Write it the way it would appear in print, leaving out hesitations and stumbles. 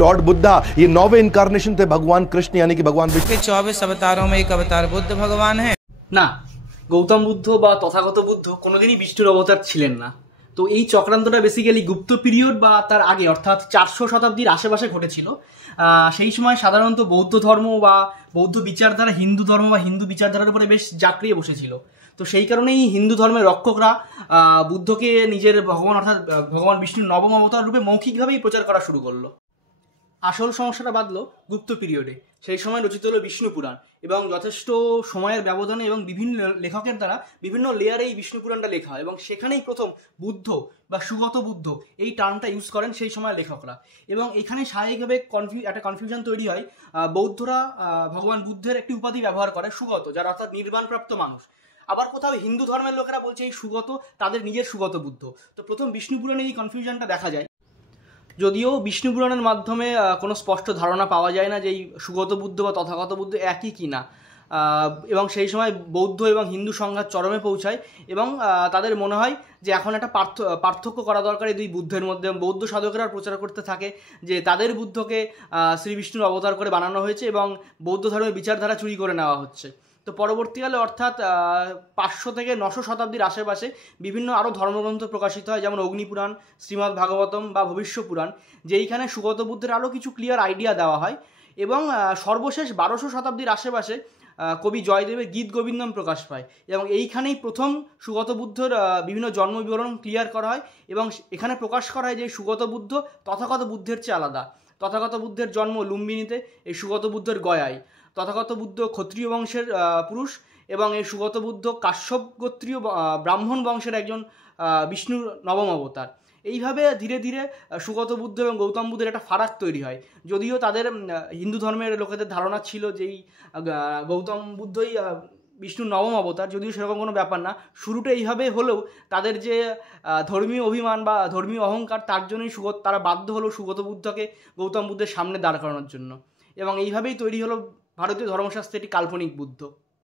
Lord Buddha ये 9वें incarnation थे भगवान कृष्ण यानी कि भगवान विष्णु के 24 अवतारों में एक अवतार बुद्ध भगवान है না, গৌতম বুদ্ধ বা তথাগত বুদ্ধ কোনোদিনই বিষ্ণুর অবতার ছিলেন না। তো এই চক্রান্তটা বেসিক্যালি গুপ্ত পিরিয়ড বা তার আগে অর্থাৎ 400 শতাব্দীর আশেপাশে ঘটেছিল। সেই সময় সাধারণত বৌদ্ধ ধর্ম বা বৌদ্ধ বিচারধারা হিন্দু ধর্ম বা হিন্দু বিচারধারার উপরে বেশ জাঁকড়িয়ে বসেছিল। তো সেই কারণেই হিন্দু ধর্মের রক্ষকরা বুদ্ধকে নিজের ভগবান অর্থাৎ ভগবান বিষ্ণুর নবম অবতার রূপে মৌখিকভাবেই প্রচার করা শুরু করলো। আসল সমস্যাটা বাঁধলো গুপ্ত পিরিয়ডে। সেই সময় রচিত হলো বিষ্ণু পুরাণ এবং যথেষ্ট সময়ের ব্যবধানে এবং বিভিন্ন লেখকের দ্বারা বিভিন্ন লেয়ারে এই বিষ্ণু পুরাণটা লেখা হয় এবং সেখানেই প্রথম বুদ্ধ বা সুগত বুদ্ধ এই টার্মটা ইউজ করেন সেই সময়ের লেখকরা। এবং এখানে স্বাভাবিকভাবে একটা কনফিউশন তৈরি হয়। বৌদ্ধরা ভগবান বুদ্ধের একটি উপাধি ব্যবহার করে সুগত, যারা অর্থাৎ নির্বাণপ্রাপ্ত মানুষ। আবার কোথাও হিন্দু ধর্মের লোকেরা বলছে এই সুগত তাদের নিজের সুগত বুদ্ধ। তো প্রথম বিষ্ণু পুরাণে এই কনফিউশনটা দেখা যায়। যদিও বিষ্ণু পুরাণের মাধ্যমে কোনো স্পষ্ট ধারণা পাওয়া যায় না যে এই সুগত বুদ্ধ বা তথাগত বুদ্ধ একই কিনা, এবং সেই সময় বৌদ্ধ এবং হিন্দু সংঘাত চরমে পৌঁছায় এবং তাদের মনে হয় যে এখন একটা পার্থক্য করা দরকার এই দুই বুদ্ধের মধ্যে। বৌদ্ধ সাধকেরা প্রচার করতে থাকে যে তাদের বুদ্ধকে শ্রী বিষ্ণুর অবতার করে বানানো হয়েছে এবং বৌদ্ধ ধর্মের বিচারধারা চুরি করে নেওয়া হচ্ছে। তো পরবর্তীকালে অর্থাৎ 500 থেকে 900 শতাব্দীর আশেপাশে বিভিন্ন আরও ধর্মগ্রন্থ প্রকাশিত হয়, যেমন অগ্নিপুরাণ, শ্রীমদ্ ভাগবতম বা ভবিষ্য পুরাণ, যেইখানে সুগত বুদ্ধের আরও কিছু ক্লিয়ার আইডিয়া দেওয়া হয়। এবং সর্বশেষ 1200 শতাব্দীর আশেপাশে কবি জয়দেবের গীত গোবিন্দম প্রকাশ পায় এবং এইখানেই প্রথম সুগত বুদ্ধর বিভিন্ন জন্ম বিবরণ ক্লিয়ার করা হয় এবং এখানে প্রকাশ করা হয় যে সুগত বুদ্ধ তথাগত বুদ্ধের চেয়ে আলাদা। তথাগত বুদ্ধের জন্ম লুম্বিনীতে, এই সুগত বুদ্ধের গয়ায়। তথাগত বুদ্ধ ক্ষত্রিয় বংশের পুরুষ এবং এই সুগত বুদ্ধ কাশ্যপ গোত্রীয় ব্রাহ্মণ বংশের একজন বিষ্ণুর নবম অবতার। এইভাবে ধীরে ধীরে সুগত বুদ্ধ এবং গৌতম বুদ্ধের একটা ফারাক তৈরি হয়। যদিও তাদের হিন্দু ধর্মের লোকেদের ধারণা ছিল যে এই গৌতম বুদ্ধই বিষ্ণুর নবম অবতার, যদিও সেরকম কোনো ব্যাপার না। শুরুটা এইভাবে হলেও তাদের যে ধর্মীয় অভিমান বা ধর্মীয় অহংকার, তার জন্যই তারা বাধ্য হলো সুগত বুদ্ধকে গৌতম বুদ্ধের সামনে দাঁড় করানোর জন্য এবং এইভাবেই তৈরি হলো ভারতীয় ধর্মশাস্ত্রে একটি কাল্পনিক বুদ্ধ।